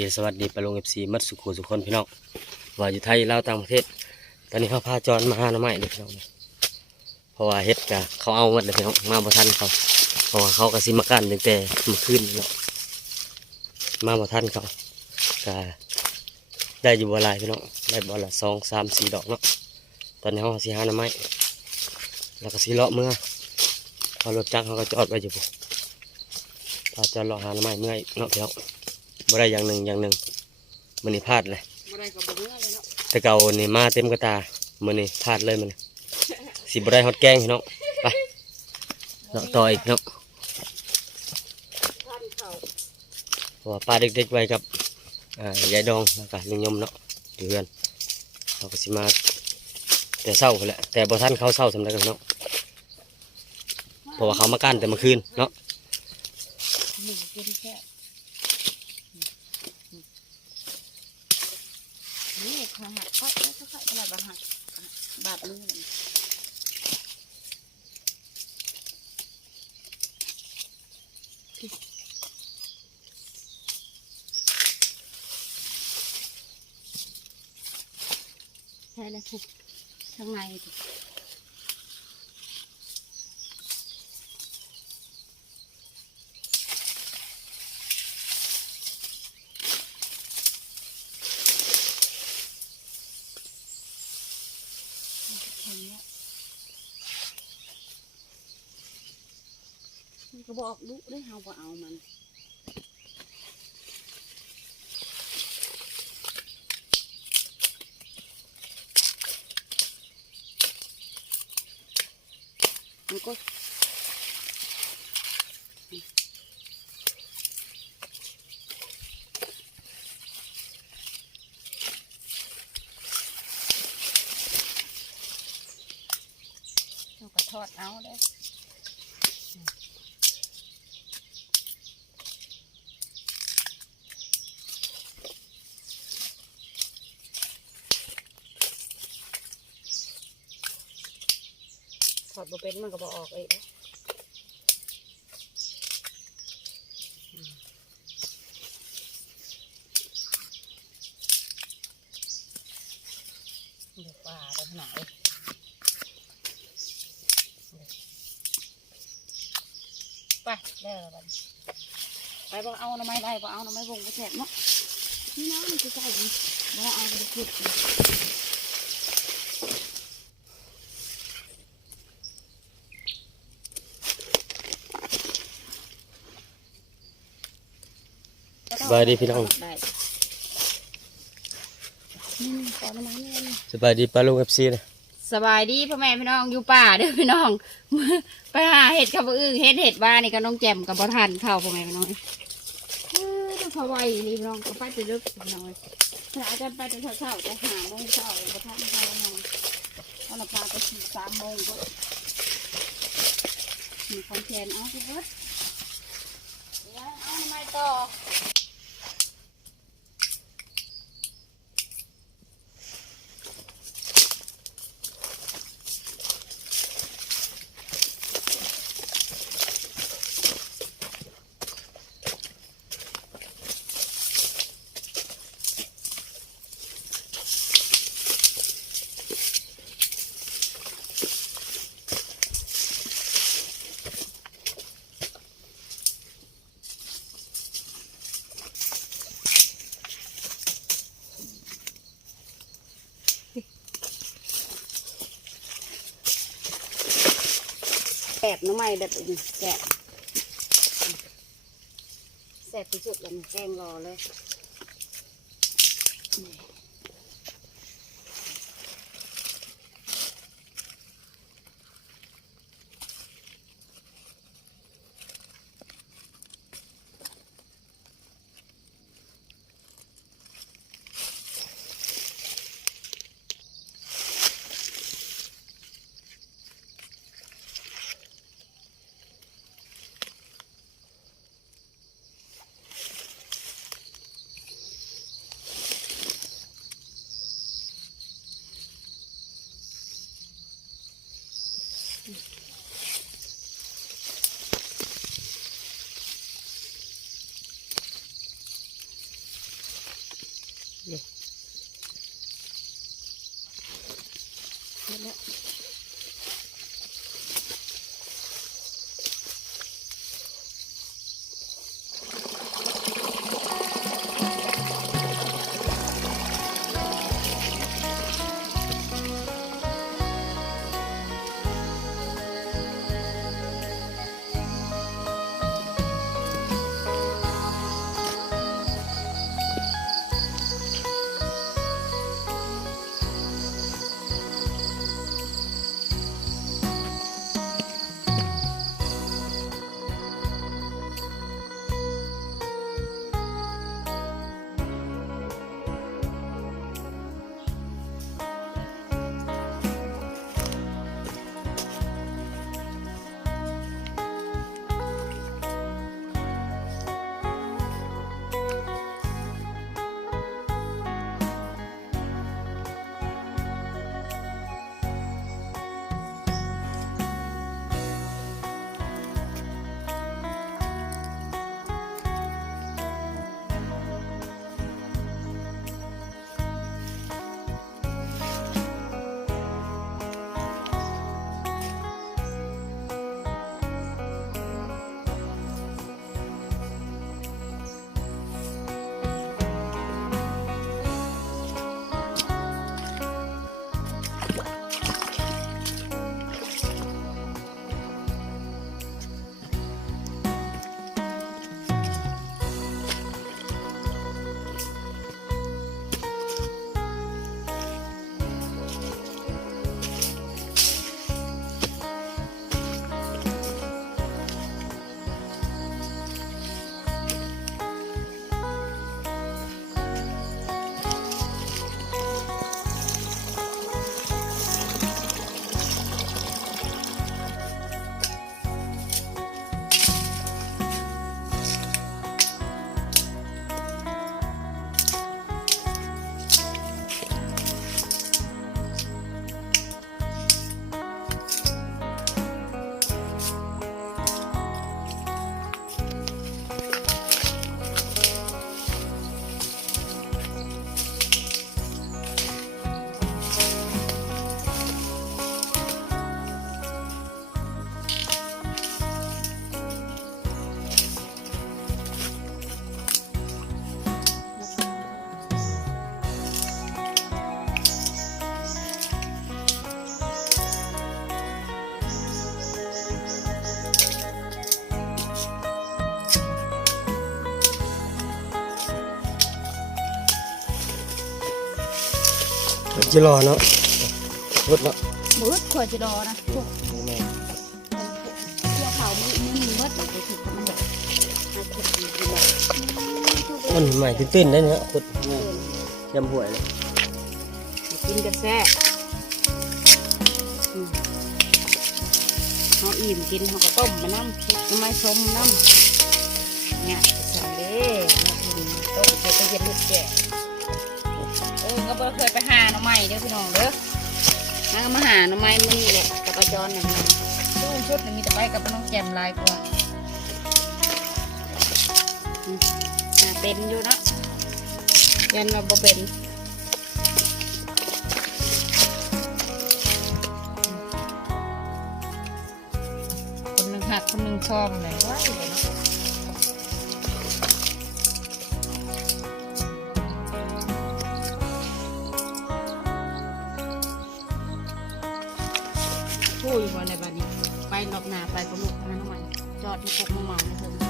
สบายดีสวัสดีปลงเอฟซีมัดสุขุสุขคนพี่น้องว่าอยู่ไทยลาวต่างประเทศ ตอนนี้เขาพาจรมาหาหน้ำไม้เลยพี่น้องเพราะว่าเฮ็ดกะเขาเอาหมดเลยพี่น้องมาบ่ทันเขาเพราะว่าเขากระซิมากันตั้งแต่เมื่อคืนเนาะมาบ่ทันเขากะได้อยู่บ่หลายพี่น้องได้บ่ละสองสามสี่ดอกเนาะตอนนี้เขาสิหาหน้ำไม้แล้วก็สิเลาะเมื่อเขารถจักรเขาก็จอดไว้อยู่พุ่นพาจรเลาะหาหน้ำไม้เมื่อยเนาะพี่น้อง บ่ได้อย่างหนึ่งอย่างหนึ่งมันนี่พลาดเลยบ่ได้ก็บ่เมื่อเลยเนาะแต่เก่านี่มาเต็มกระตามันนี่พลาดเลยมันสิบ่ได้ฮอดแกงพี่น้องไปเนาะต่ออีกเนาะท่านเขาเพราะว่าป้าเด็กๆไว้กับอ่ายายดองแล้วก็ลุงยมเนาะอยู่เรือนเราก็สิมาแต่เศร้าพุ่นแหละแต่บ่ทันเขาเศร้าสำหรับกันเนาะเพราะว่าเขามากั้นแต่เมื่อคืนเนาะ หนึ่งกินแค่อยค่อยค่อยอะไรบ้างหักบาดมือใช่แล้วทุกข้างในทุก อย่างเงี้ยมันก็ บอกลูกได้เฮาบ่เอามันมันก็เราก็ทอดเอาได้ อดบ่เป็นมันก็บ่ออกเองเดี๋ยวป่าไปขนาดเลยไปได้แล้วบัดนี้ไปบ่เอาหน่อไม้ได้บ่เอาหน่อไม้บงก็แสบเนาะนี่นะมันคือใส่บ่เอาไปขุด บายดีพี่น้องได้นี่ขอหน่อไม้เนี่ยสบายดีปลาลุงเอฟซีนะสบายดีพ่อแม่พี่น้องอยู่ป่าเด้อพี่น้อง ไปหาเห็ดกับอื่นเห็ดเห็ดบ้านนี่ก็น้องแจ่มกับบ่ทันเข้าพ่อแม่พี่น้องเออต้องเขาไว้นี่พี่น้องก็ไปไปเลึกพี่น้องถ้าอาจารย์ไปแต่เช้าๆจะหาโมงเช้าบ่ทันเข้าพี่น้องเอาละพาไปสี่สามโมงก็มีคอนแทนเอาพี่เบิดแล้วเอาทำไมต่อ แสบหน้ำไม่แบบนี้แสบแสบที่สุดเลยแกงรอเลย จะรอเนาะพุดเนาะมืดขวดจะรอนะพวกนี่แม่เกี่ยวเขามีมีมืดไปถึงมันแบบมาเก็บดีๆเลยมันใหม่ตื้นๆได้เนาะพุดยำหวยเลยกินกระแซ่อืมเขาอิ่มกินเขาก็ต้มมาน้ำน้ำไม้ส้มน้ำเนี่ยสั่งเด้ต้มเสร็จก็เย็นลูกแก่ เออก็บ่เคยไปหาหน่อไม้เด้อพี่น้องเด้อนั่งมาหาหน่อไม้มื้อนี่แหละกับปลาจอนเนี่ยมันตู้ชุดนี่มีแต่ไปกับน้องแจ่มลายกว่าอืมอ่าเป็นอยู่เนาะยันเราบ่เป็นคนหนึ่งหักคนหนึ่งชอบเลยว้าู้อยู่บ่อะไรบ้านนี้ ไปรอบหนาไปกับลูกนั่นทำไมจอดที่พกมะม่วงนะเพิ่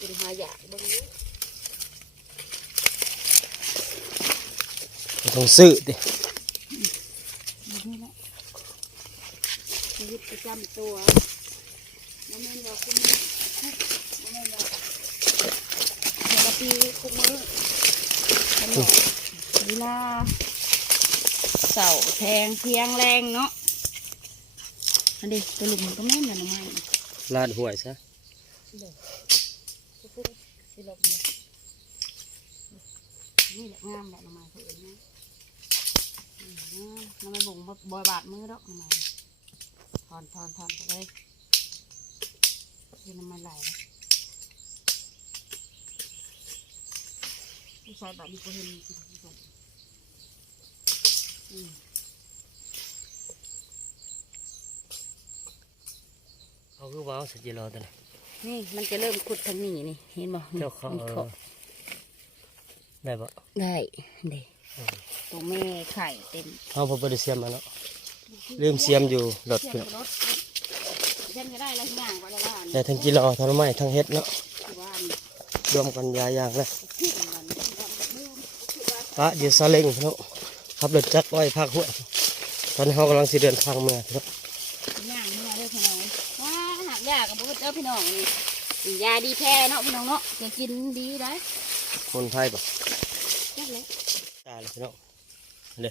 กินหาอยากเบิ่งดูต้องซื้อดินี่แหละชีวิตประจำตัวบ่แม่นว่าคุณบ่แม่นว่าเดี๋ยวละปีคุกมื้อตลอดเวลาเสาร์แทงเที่ยงแรงเนาะอันนี้ตัวลุมมันก็แม่นนะน้องไม้ลาดหวยซะ สิลบเนี่ยนี่แหละงามแหละน้องไม้เขาเองนะน้องไม้บ่งบอยบาดมือดอกน้องไม้ถอนถอนถอนไปเลยคือน้ำมันไหลแล้วผู้ชายบาดนี้ก็เห็นจริงๆอืมเขาคือว้าวสจิรอตัวนี้ นี่มันจะเริ่มขุดทางนี้นี่เห็นบ่เจ้าเขามันเคาะได้ปะได้เด็ตัวแม่ไข่เต็มเขาพอไปได้เสียมมาแล้วลืมเสียมอยู่รถเสีเพื่ยอนบรถเช่นก็ได้แล้วย่างก็ได้ละได้ทั้งกิโลทั้งไม้ทั้งเฮ็ดเนาะคือว่ารวมกันยาอย่างเลยขึ้นมันลืมปะอยู่ซาเล้งเนาะขับรถจักรไว้ภาคหัวตอนนี้เขากำลังสิเดินทางเมื่อครับ ย่างเมื่อเด้อพี่น้องว้าหักยากับบุ เด้อพี่น้องนี่กินยาดีแพ้เนาะพี่น้องเนาะจะกินดีได้คนไทยปะจักเลยตายเลยพี่น้องเด้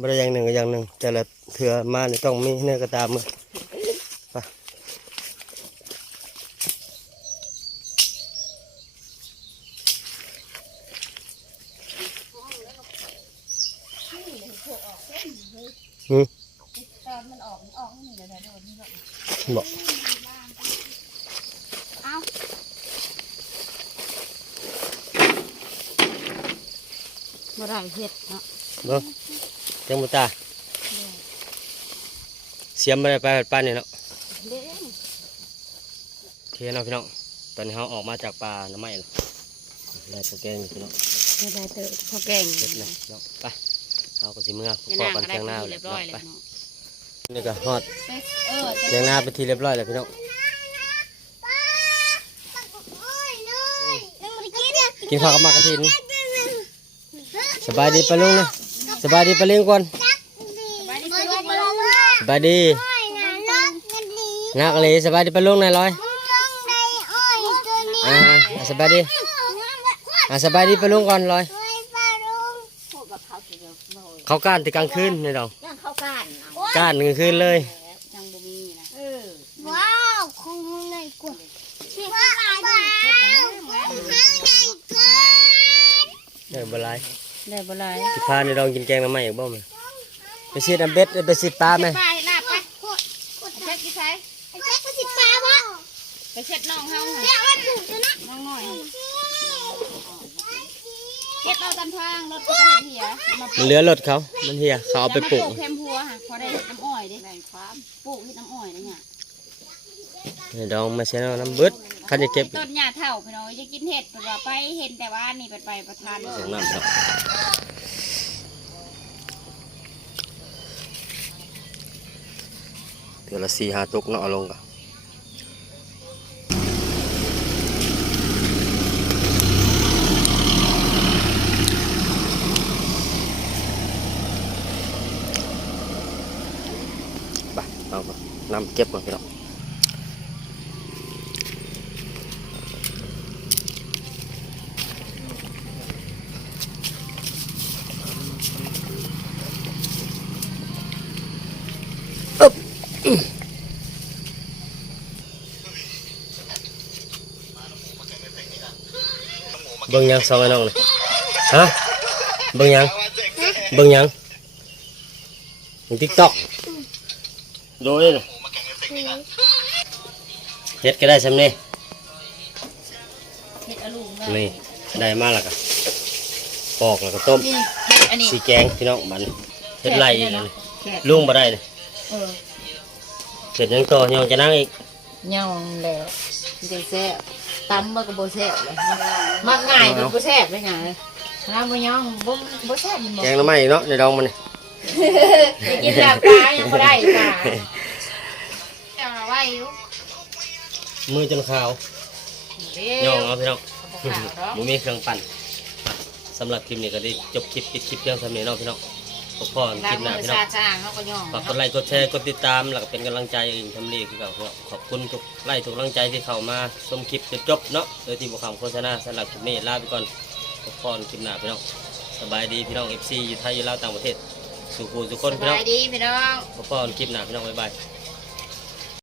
บริอย่างหนึ่งกับอย่างหนึ่งแต่ละเถื่อมาเนี่ยต้องมีเนื้อกระตามมือไปนี่เลยพวกออกเส้นเฮ้ยอืม บอกเอาบ่ได้เห็ดเนาะเบิ้งจังบุตาเสียมไม่ได้ไปป้านนี่เนาะเด้งโอเคเนาะพี่น้องตอนนี้เขาออกมาจากป่าน้ำไม้แล้วได้ตัวแกงอยู่พี่น้องไม่ได้เตอะข้าวแกงเด็ดเลยพี่น้องไปเอาก็สิเมื่ออย่าพอนั่งกันก็ได้เที่ยงหน้าเรียบร้อยเลยไปเนาะนี่ก็ฮอดเออเที่ยงหน้าไปทีเรียบร้อยแล้วพี่น้อง กินข้าวกับมากกะทิน สบายดีปะลุงนะ สบายดีปะเลี้ยงก่อนไปดิไปลงไปลงสบายดีงักเลยสบายดีปะลุงนายลอยอ่าอ่าสบายดีอ่าสบายดีปะลุงก่อนลอยพูดกับเขาสิเดียวโอ้ยเขาก้านแต่กลางคืนนี่ดอก ก้านกลางคืนเลยจังบ่มีนะเออว้าวคงเลยกว่าว้าวว้าวเฮ็ดแต่ามเออบ่ไรได้บ่หลายสิพาในดองกินแกงน้ำไหม้อีกบ่แม่ไปซีดน้ำเบ็ดไปซีดปลาไหมไปลาบไปเช็ดกี่ไสไอ้แจ๊คก็สิปลาวะไปเช็ดน้องเฮาเดี๋ยวมันถูกจะนะน้องหน่อยเช็ดเอาตามทางรถก็เหี่ยมามันเหลือรถเขา มันเหียเขาเอาไปปลูก ได้น้ำอ้อยได้แรงความปลูกที่น้ำอ้อยได้เนี่ยในดองมาเช็ดเอาน้ำเบิดเขาจะเก็บต้นหญ้าเท่าพี่น้อยจะกินเห็ดเปิดว่าไปเห็นแต่ว่านี่เป็นไปประทานเสียงน้ำครับเดี๋ยวละสี่ห้าตุกเนาะเอาลงกันไปเอามานำ เก็บมาพี่น้องเบิ่งหยังสองไอ้น้องเลยฮะเบิ่งหยังเบิ่งหยังติ๊กต็อกดูนี่น่ะ เฮ็ดก็ได้สำนี่เห็ดอลูมนี่ได้มาแล้วก็ปอกแล้วก็ต้มนี่เห็ดอันนี้สีแกงพี่น้องบัดนเฮ็ดไรอีกอันนี้แขกลุงบ่ได้เลยเออเสร็จยังต่อยองจะนั่งอีกย่องแล้วจังแซ่บตำมันก็บ่แซ่บเลยมักง่ายเป็นบ่แซ่บได้ไงน้ำบ่ยองบ่บ่แซ่บมันบ่แกงหน้ำไม้เนาะในดองมันนี่จะกินแบบปลายังบ่ได้ปลาเจ้า ไว้อยู่มือจนขาวเดี๋ย่ยอวงเอาพี่น้องบ่ขาวดอกบ่มีเครื่องปั่นสำหรับคลิปนี้ก็ได้จบคลิปปิดคลิปเพียงเท่านี้เนาะพี่น้องพบกันคล้าลิงปหมืน้าอพี่น้องสะอาดๆเขาก็ย่องฝากกดไลค์กดแชร์กดติดตามแล้วก็เป็นกำลังใจอีกทำรีคือเก่าครับขอบคุณทุกไลค์ทุกกำลังใจที่เข้ามาชมคลิปจนจบเนาะโดยที่บุคคำโฆษณาสำหรับคลิปนี้ลาไปก่อนพบกันคลิปหน้าพี่น้องสบายดีพี่น้อง FC อยู่ไทยอยู่ลาวต่างประเทศสู่คูสู่คนสพี่น้อบางยดีพี่น้อง พบกันคลิปหน้าพี่น้องบ๊ายบาย